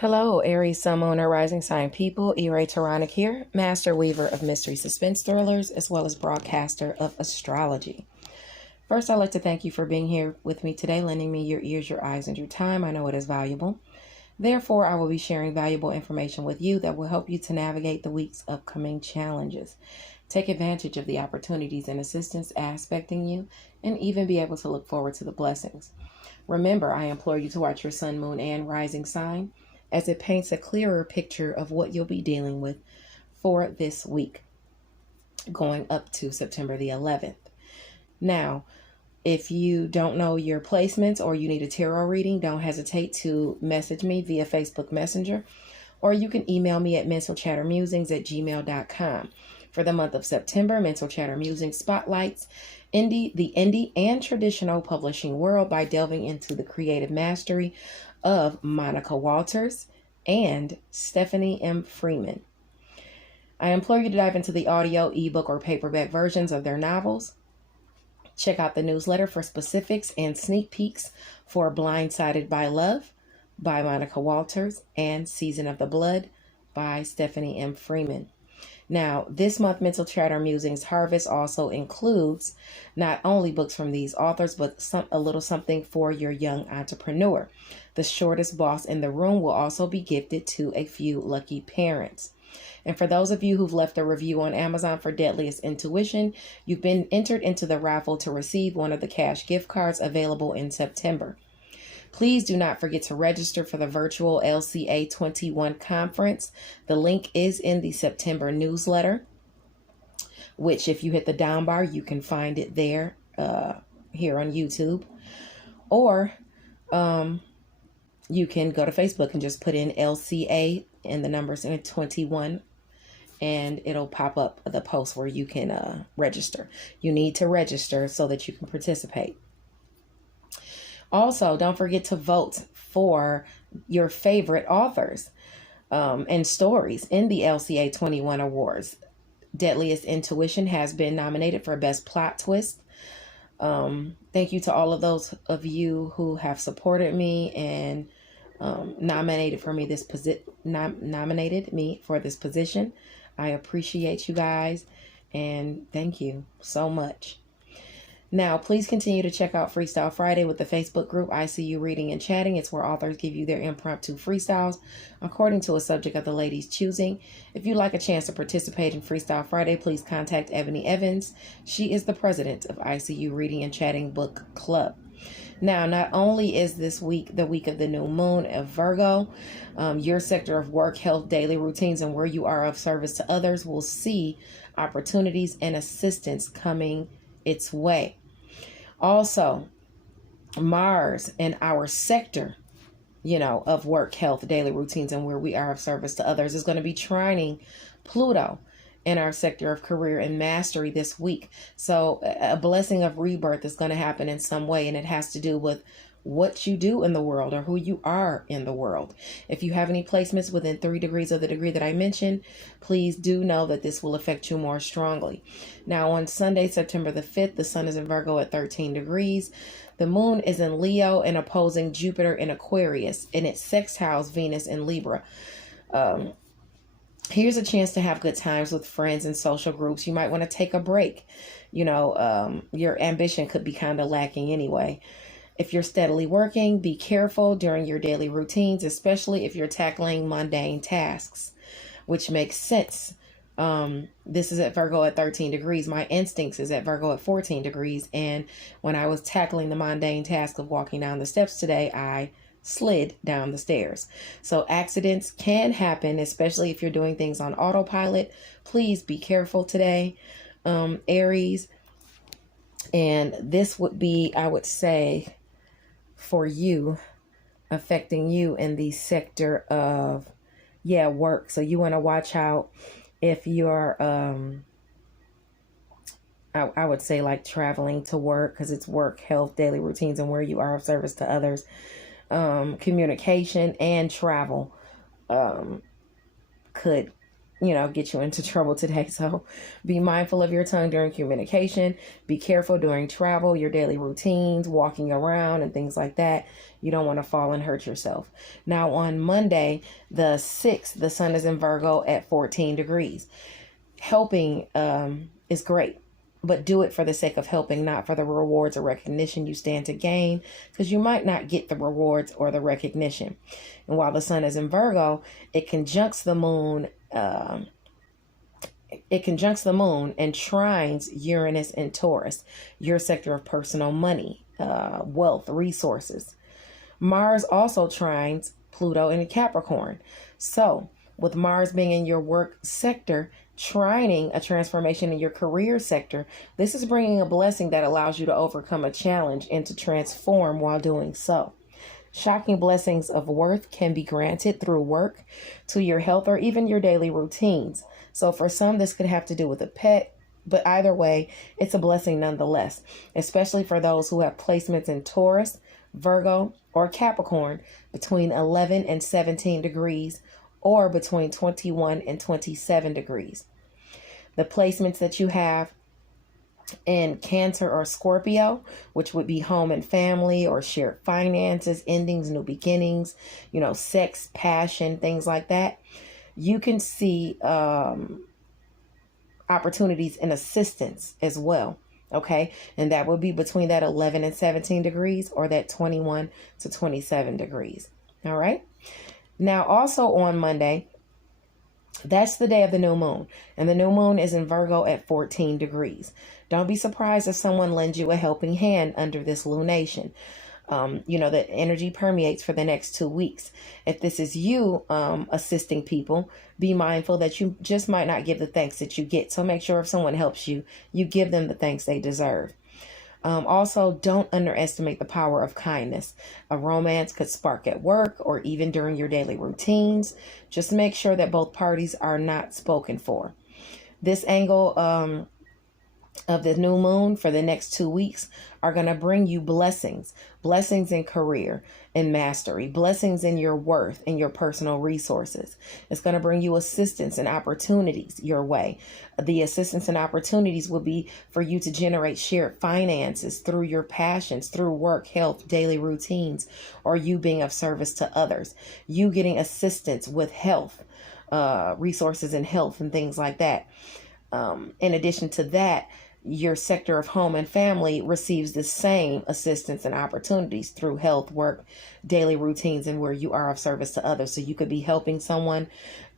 Hello, Aries, Sun, Moon, or Rising Sign people. E-Ray Taronic here, Master Weaver of Mystery Suspense Thrillers, as well as broadcaster of astrology. First, I'd like to thank you for being here with me today, lending me your ears, your eyes, and your time. I know it is valuable. Therefore, I will be sharing valuable information with you that will help you to navigate the week's upcoming challenges. Take advantage of the opportunities and assistance aspecting you, and even be able to look forward to the blessings. Remember, I implore you to watch your sun, moon, and rising sign, as it paints a clearer picture of what you'll be dealing with for this week, going up to September the 11th. Now, if you don't know your placements or you need a tarot reading, don't hesitate to message me via Facebook Messenger, or you can email me at mentalchattermusings@gmail.com. For the month of September, Mental Chatter Musings spotlights the indie and traditional publishing world by delving into the creative mastery of Monica Walters and Stephanie M. Freeman. I implore you to dive into the audio, ebook, or paperback versions of their novels. Check out the newsletter for specifics and sneak peeks for Blindsided by Love by Monica Walters and Season of the Blood by Stephanie M. Freeman. Now, this month, Mental Chatter Musings Harvest also includes not only books from these authors, but a little something for your young entrepreneur. The Shortest Boss in the Room will also be gifted to a few lucky parents. And for those of you who've left a review on Amazon for Deadliest Intuition, you've been entered into the raffle to receive one of the cash gift cards available in September. Please do not forget to register for the virtual LCA 21 conference. The link is in the September newsletter, which if you hit the down bar, you can find it there here on YouTube. Or you can go to Facebook and just put in LCA and the numbers in 21, and it'll pop up the post where you can register. You need to register so that you can participate. Also, don't forget to vote for your favorite authors and stories in the LCA 21 awards. Deadliest Intuition has been nominated for Best Plot Twist. Thank you to all of those of you who have supported me and nominated me for this position. I appreciate you guys, and thank you so much. Now, please continue to check out Freestyle Friday with the Facebook group ICU Reading and Chatting. It's where authors give you their impromptu freestyles according to a subject of the lady's choosing. If you'd like a chance to participate in Freestyle Friday, please contact Ebony Evans. She is the president of ICU Reading and Chatting Book Club. Now, not only is this week the week of the new moon of Virgo, your sector of work, health, daily routines, and where you are of service to others will see opportunities and assistance coming its way. Also, Mars in our sector, of work, health, daily routines, and where we are of service to others is going to be trining Pluto in our sector of career and mastery this week. So a blessing of rebirth is going to happen in some way, and it has to do with what you do in the world or who you are in the world. If you have any placements within 3 degrees of the degree that I mentioned, please do know that this will affect you more strongly. Now, on Sunday, September the 5th, the sun is in Virgo at 13 degrees. The moon is in Leo and opposing Jupiter in Aquarius, and it sextiles Venus in Libra. Here's a chance to have good times with friends and social groups. You might want to take a break. Your ambition could be kind of lacking anyway. If you're steadily working, be careful during your daily routines, especially if you're tackling mundane tasks, which makes sense. This is at Virgo at 13 degrees. My instincts is at Virgo at 14 degrees. And when I was tackling the mundane task of walking down the steps today, I slid down the stairs. So accidents can happen, especially if you're doing things on autopilot. Please be careful today, Aries. And this would be, I would say, for you, affecting you in the sector of work. So you want to watch out if you're I would say like traveling to work, because it's work, health, daily routines, and where you are of service to others. Communication and travel could get you into trouble today. So be mindful of your tongue during communication. Be careful during travel, your daily routines, walking around and things like that. You don't want to fall and hurt yourself. Now on Monday, the 6th, the sun is in Virgo at 14 degrees. Helping is great, but do it for the sake of helping, not for the rewards or recognition you stand to gain, because you might not get the rewards or the recognition. And while the sun is in Virgo, it conjuncts the moon. It conjuncts the moon and trines Uranus and Taurus, your sector of personal money, wealth, resources. Mars also trines Pluto in Capricorn. So with Mars being in your work sector, trining a transformation in your career sector, this is bringing a blessing that allows you to overcome a challenge and to transform while doing so. Shocking blessings of worth can be granted through work, to your health, or even your daily routines. So for some, this could have to do with a pet, but either way, it's a blessing nonetheless, especially for those who have placements in Taurus, Virgo, or Capricorn between 11 and 17 degrees, or between 21 and 27 degrees. The placements that you have in Cancer or Scorpio, which would be home and family or shared finances, endings, new beginnings, sex, passion, things like that, you can see opportunities in assistance as well. Okay. And that would be between that 11 and 17 degrees, or that 21 to 27 degrees. All right. Now, also on Monday, that's the day of the new moon, and the new moon is in Virgo at 14 degrees. Don't be surprised if someone lends you a helping hand under this lunation. That energy permeates for the next 2 weeks. If this is you assisting people, be mindful that you just might not give the thanks that you get. So make sure if someone helps you, you give them the thanks they deserve. Also, don't underestimate the power of kindness. A romance could spark at work or even during your daily routines. Just make sure that both parties are not spoken for. This angle of the new moon for the next 2 weeks are going to bring you blessings in career and mastery, blessings in your worth and your personal resources. It's going to bring you assistance and opportunities your way. The assistance and opportunities will be for you to generate shared finances through your passions, through work, health, daily routines, or you being of service to others, you getting assistance with health, resources and health and things like that. In addition to that, your sector of home and family receives the same assistance and opportunities through health, work, daily routines, and where you are of service to others. So you could be helping someone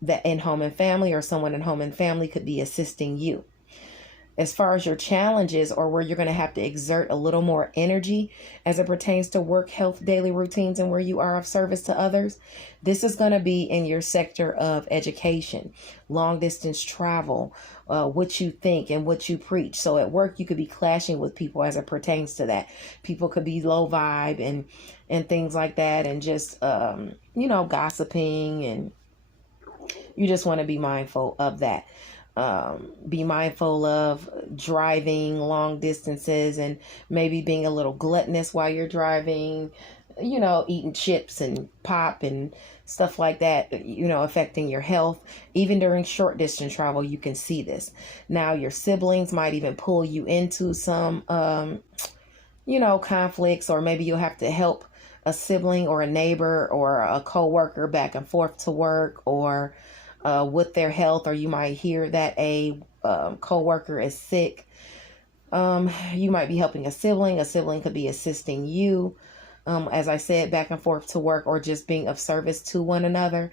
that in home and family, or someone in home and family could be assisting you. As far as your challenges, or where you're going to have to exert a little more energy as it pertains to work, health, daily routines, and where you are of service to others, this is going to be in your sector of education, long distance travel, what you think and what you preach. So at work, you could be clashing with people as it pertains to that. People could be low vibe and things like that, and just, gossiping, and you just want to be mindful of that. Be mindful of driving long distances and maybe being a little gluttonous while you're driving, eating chips and pop and stuff like that, affecting your health. Even during short distance travel, you can see this. Now, your siblings might even pull you into some, conflicts, or maybe you'll have to help a sibling or a neighbor or a coworker back and forth to work, or with their health, or you might hear that a coworker is sick. You might be helping a sibling. A sibling could be assisting you, as I said, back and forth to work, or just being of service to one another.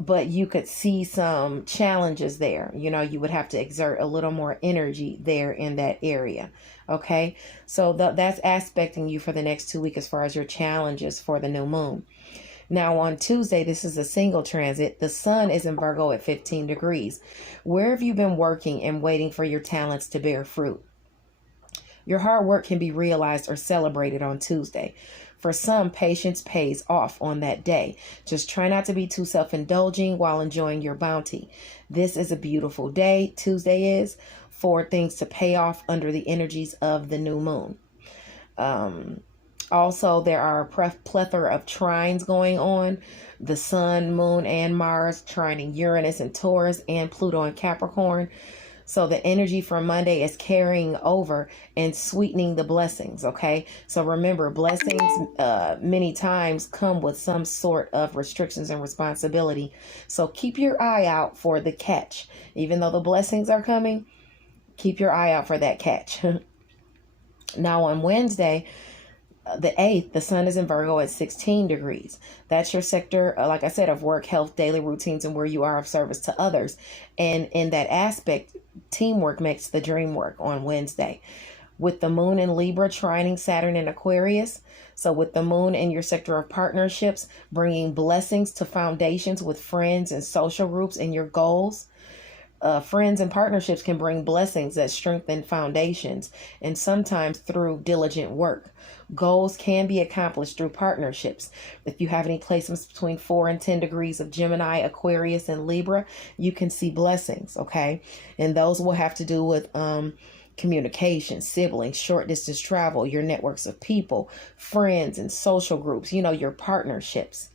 But you could see some challenges there. You would have to exert a little more energy there in that area. Okay, so that's aspecting you for the next 2 weeks as far as your challenges for the new moon. Now on Tuesday, this is a single transit. The sun is in Virgo at 15 degrees. Where have you been working and waiting for your talents to bear fruit? Your hard work can be realized or celebrated on Tuesday. For some, patience pays off on that day. Just try not to be too self-indulging while enjoying your bounty. This is a beautiful day, Tuesday is, for things to pay off under the energies of the new moon. Also, there are a plethora of trines going on. The Sun, Moon, and Mars trining Uranus and Taurus and Pluto and Capricorn. So the energy for Monday is carrying over and sweetening the blessings, okay? So remember, blessings many times come with some sort of restrictions and responsibility. So keep your eye out for the catch. Even though the blessings are coming, keep your eye out for that catch. Now on Wednesday, the 8th, the sun is in Virgo at 16 degrees. That's your sector, like I said, of work, health, daily routines, and where you are of service to others. And in that aspect, teamwork makes the dream work on Wednesday. With the moon in Libra trining Saturn in Aquarius. So with the moon in your sector of partnerships, bringing blessings to foundations with friends and social groups and your goals. Friends and partnerships can bring blessings that strengthen foundations, and sometimes through diligent work. Goals can be accomplished through partnerships. If you have any placements between 4 and 10 degrees of Gemini, Aquarius, and Libra, you can see blessings, okay? And those will have to do with communication, siblings, short distance travel, your networks of people, friends, and social groups, your partnerships.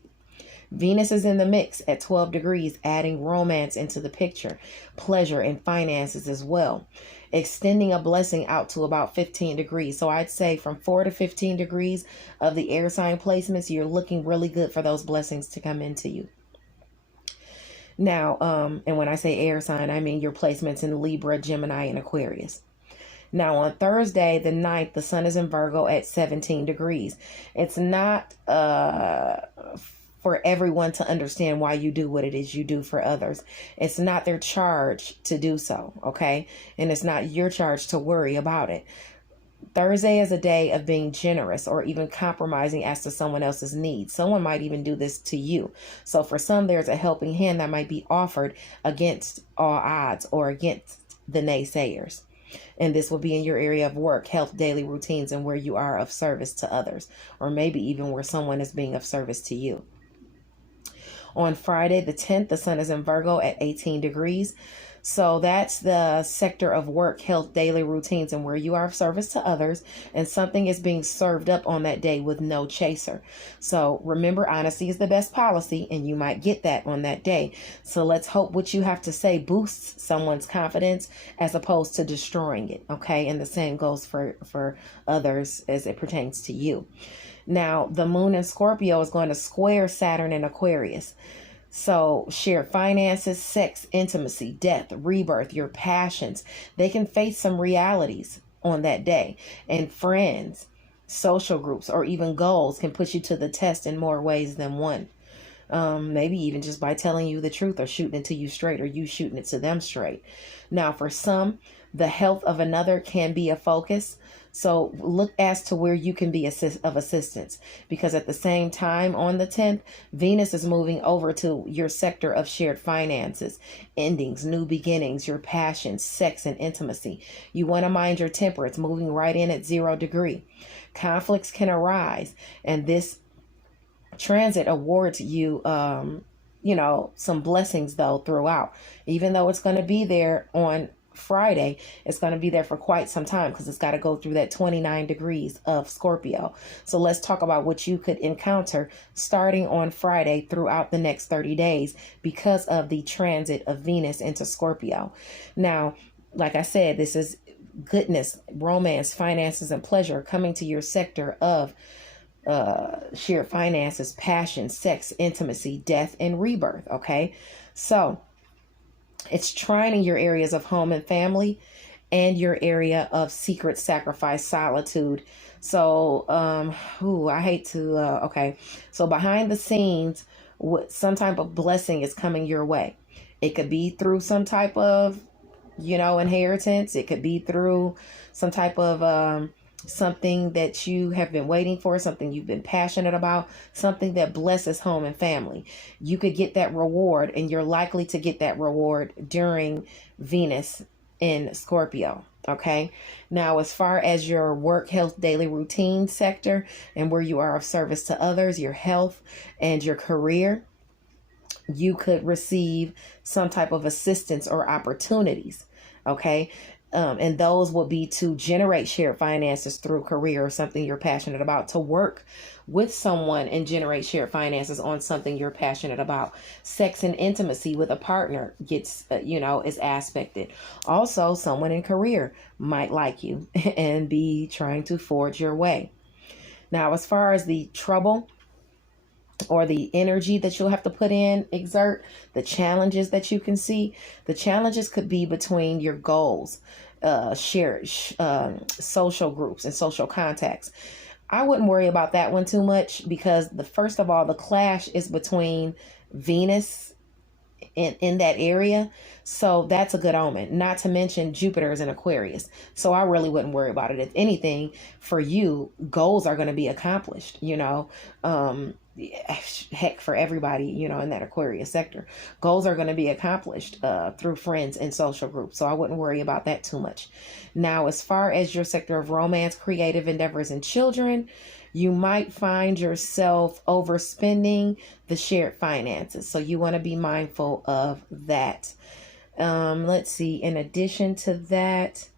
Venus is in the mix at 12 degrees, adding romance into the picture, pleasure and finances as well, extending a blessing out to about 15 degrees. So I'd say from 4 to 15 degrees of the air sign placements, you're looking really good for those blessings to come into you. Now, and when I say air sign, I mean your placements in Libra, Gemini, and Aquarius. Now on Thursday, the 9th, the sun is in Virgo at 17 degrees. It's not for everyone to understand why you do what it is you do for others. It's not their charge to do so, okay? And it's not your charge to worry about it. Thursday is a day of being generous or even compromising as to someone else's needs. Someone might even do this to you. So for some, there's a helping hand that might be offered against all odds or against the naysayers. And this will be in your area of work, health, daily routines, and where you are of service to others, or maybe even where someone is being of service to you. On Friday, the 10th, the sun is in Virgo at 18 degrees. So that's the sector of work, health, daily routines, and where you are of service to others. And something is being served up on that day with no chaser. So remember, honesty is the best policy, and you might get that on that day. So let's hope what you have to say boosts someone's confidence as opposed to destroying it. Okay. And the same goes for others as it pertains to you. Now, the moon in Scorpio is going to square Saturn in Aquarius. So shared finances, sex, intimacy, death, rebirth, your passions, they can face some realities on that day. And friends, social groups, or even goals can put you to the test in more ways than one. Maybe even just by telling you the truth or shooting it to you straight or you shooting it to them straight. Now, for some, the health of another can be a focus. So look as to where you can be of assistance, because at the same time on the 10th, Venus is moving over to your sector of shared finances, endings, new beginnings, your passions, sex, and intimacy. You want to mind your temper. It's moving right in at 0 degree. Conflicts can arise, and this transit awards you some blessings though throughout. Even though it's going to be there on Friday, it's going to be there for quite some time because it's got to go through that 29 degrees of Scorpio. So let's talk about what you could encounter starting on Friday throughout the next 30 days because of the transit of Venus into Scorpio. Now, like I said, this is goodness, romance, finances, and pleasure coming to your sector of shared finances, passion, sex, intimacy, death, and rebirth. Okay, so it's trining your areas of home and family and your area of secret sacrifice, solitude. So I hate to okay, so behind the scenes, some type of blessing is coming your way. It could be through some type of inheritance. It could be through some type of something that you have been waiting for, something you've been passionate about, something that blesses home and family. You could get that reward, and you're likely to get that reward during Venus in Scorpio. Okay. Now, as far as your work, health, daily routine sector and where you are of service to others, your health and your career, you could receive some type of assistance or opportunities. Okay. And those will be to generate shared finances through career or something you're passionate about, to work with someone and generate shared finances on something you're passionate about. Sex and intimacy with a partner gets, is aspected. Also, someone in career might like you and be trying to forge your way. Now, as far as the trouble or the energy that you'll have to exert, the challenges that you can see, the challenges could be between your goals, shared social groups and social contacts. I wouldn't worry about that one too much, because first of all, the clash is between Venus in that area. So that's a good omen. Not to mention Jupiter is in Aquarius. So I really wouldn't worry about it. If anything, for you, goals are going to be accomplished, heck, for everybody, in that Aquarius sector, goals are going to be accomplished through friends and social groups. So I wouldn't worry about that too much. Now, as far as your sector of romance, creative endeavors, and children, you might find yourself overspending the shared finances. So you want to be mindful of that. Let's see. In addition to that,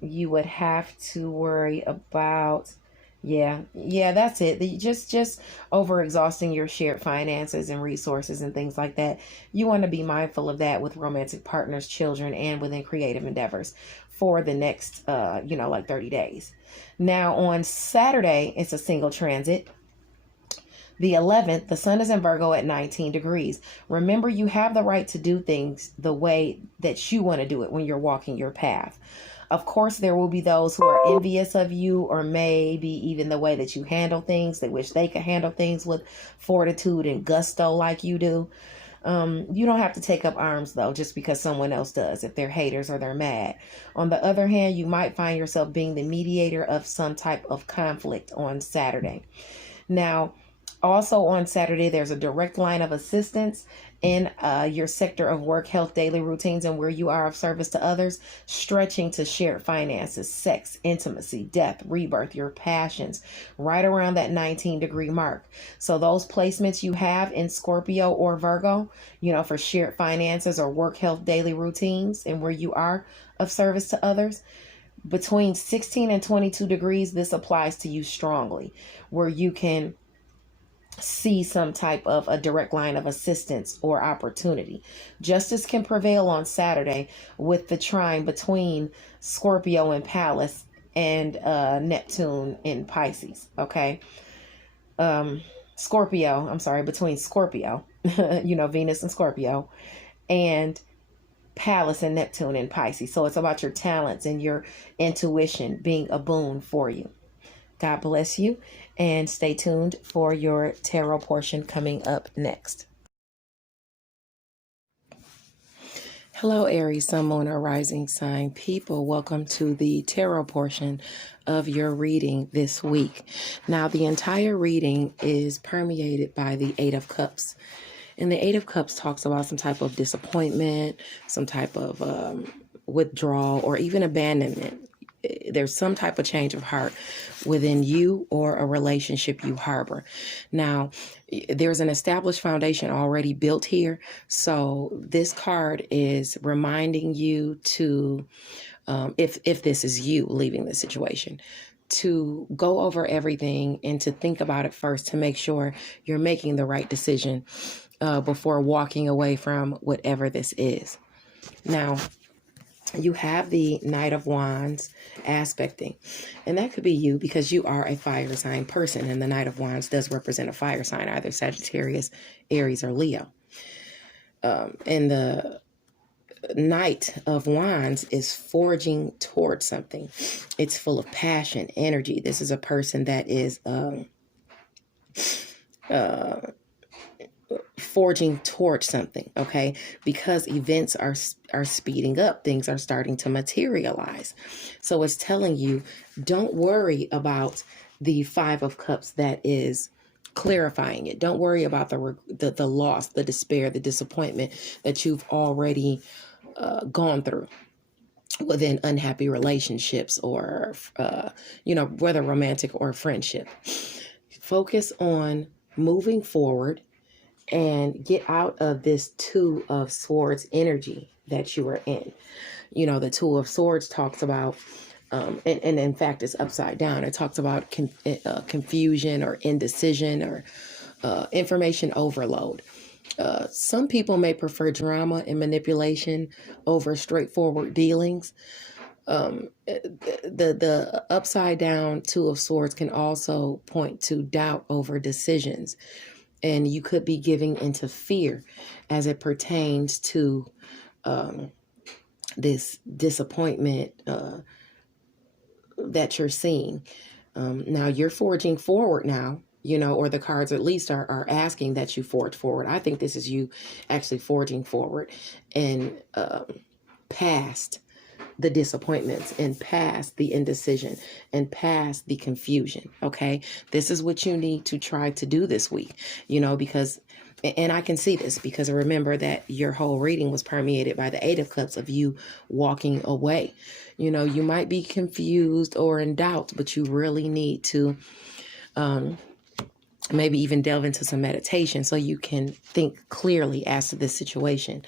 you would have to worry about, that's it. Just overexhausting your shared finances and resources and things like that. You want to be mindful of that with romantic partners, children, and within creative endeavors for the next, 30 days. Now on Saturday, it's a single transit. The 11th, the sun is in Virgo at 19 degrees. Remember, you have the right to do things the way that you want to do it when you're walking your path. Of course, there will be those who are envious of you, or maybe even the way that you handle things. They wish they could handle things with fortitude and gusto like you do. You don't have to take up arms, though, just because someone else does, if they're haters or they're mad. On the other hand, you might find yourself being the mediator of some type of conflict on Saturday. Now, also on Saturday, there's a direct line of assistance in your sector of work, health, daily routines, and where you are of service to others, stretching to shared finances, sex, intimacy, death, rebirth, your passions, right around that 19-degree mark. So those placements you have in Scorpio or Virgo, for shared finances or work, health, daily routines, and where you are of service to others, between 16 and 22 degrees, this applies to you strongly, where you can see some type of a direct line of assistance or opportunity. Justice can prevail on Saturday with the trine between Scorpio and Pallas and Neptune in Pisces. Okay. Between Scorpio, Venus and Scorpio, and Pallas and Neptune in Pisces. So it's about your talents and your intuition being a boon for you. God bless you, and stay tuned for your tarot portion coming up next. Hello, Aries, Sun, Moon, or Rising sign people. Welcome to the tarot portion of your reading this week. Now, the entire reading is permeated by the Eight of Cups. And the Eight of Cups talks about some type of disappointment, some type of withdrawal, or even abandonment. There's some type of change of heart within you or a relationship you harbor. Now, there's an established foundation already built here. So this card is reminding you to, if this is you leaving the situation, to go over everything and to think about it first to make sure you're making the right decision before walking away from whatever this is. Now, you have the Knight of Wands aspecting, and that could be you because you are a fire sign person, and the Knight of Wands does represent a fire sign, either Sagittarius, Aries, or Leo. And the Knight of Wands is forging towards something. It's full of passion, energy. This is a person that is forging towards something, okay? Because events are speeding up, things are starting to materialize. So it's telling you, don't worry about the Five of Cups that is clarifying it. Don't worry about the loss, the despair, the disappointment that you've already gone through within unhappy relationships or, whether romantic or friendship. Focus on moving forward and get out of this Two of Swords energy that you are in. The Two of Swords talks about, and in fact, it's upside down. It talks about confusion or indecision or information overload. Some people may prefer drama and manipulation over straightforward dealings. The upside down Two of Swords can also point to doubt over decisions, and you could be giving into fear as it pertains to this disappointment that you're seeing. Now you're forging forward now, or the cards at least are asking that you forge forward. I think this is you actually forging forward and past the disappointments and past the indecision and past the confusion. Okay. This is what you need to try to do this week, because, and I can see this because I remember that your whole reading was permeated by the Eight of Cups of you walking away. You might be confused or in doubt, but you really need to, maybe even delve into some meditation so you can think clearly as to this situation.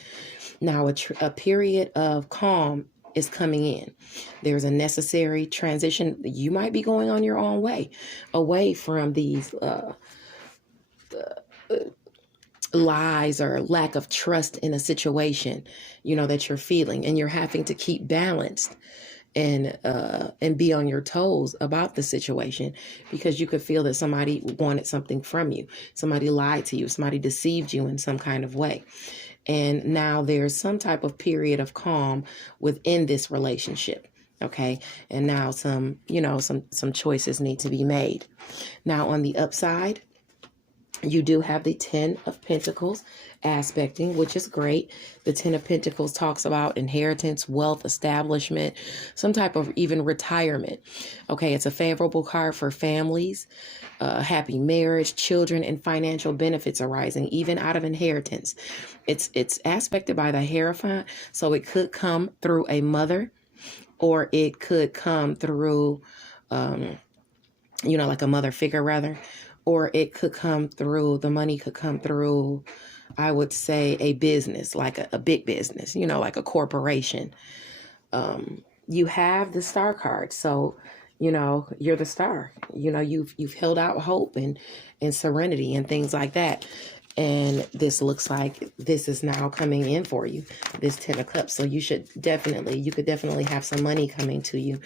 Now, a period of calm is coming in. There's a necessary transition. You might be going on your own way, away from these lies or lack of trust in a situation, that you're feeling, and you're having to keep balanced and be on your toes about the situation, because you could feel that somebody wanted something from you. Somebody lied to you. Somebody deceived you in some kind of way. And now there's some type of period of calm within this relationship. Okay. And now some choices need to be made. Now on the upside, you do have the Ten of Pentacles aspecting, which is great. The Ten of Pentacles talks about inheritance, wealth, establishment, some type of even retirement. Okay, it's a favorable card for families, happy marriage, children, and financial benefits arising, even out of inheritance. It's aspected by the Hierophant, so it could come through a mother, or it could come through, like a mother figure rather. Or it could come through, the money could come through, I would say, a business, like a big business, like a corporation. You have the Star card. So, you're the star. You've held out hope and serenity and things like that. And this looks like this is now coming in for you, this Ten of Cups. So you could definitely have some money coming to you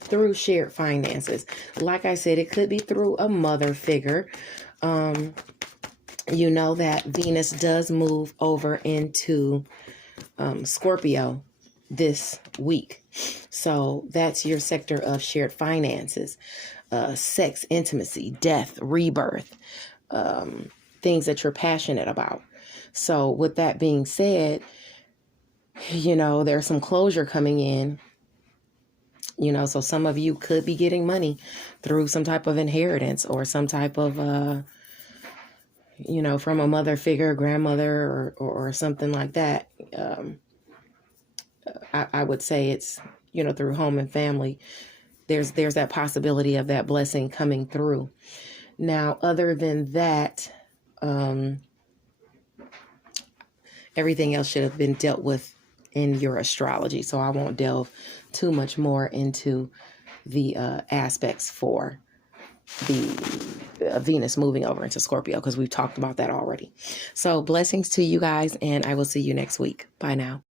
through shared finances. Like I said, it could be through a mother figure. That Venus does move over into Scorpio this week. So that's your sector of shared finances, sex, intimacy, death, rebirth, things that you're passionate about. So with that being said, there's some closure coming in. So some of you could be getting money through some type of inheritance or some type of, from a mother figure, grandmother, or something like that. I would say it's, through home and family. There's that possibility of that blessing coming through. Now, other than that, everything else should have been dealt with in your astrology. So I won't delve too much more into the aspects for the Venus moving over into Scorpio, because we've talked about that already. So blessings to you guys, and I will see you next week. Bye now.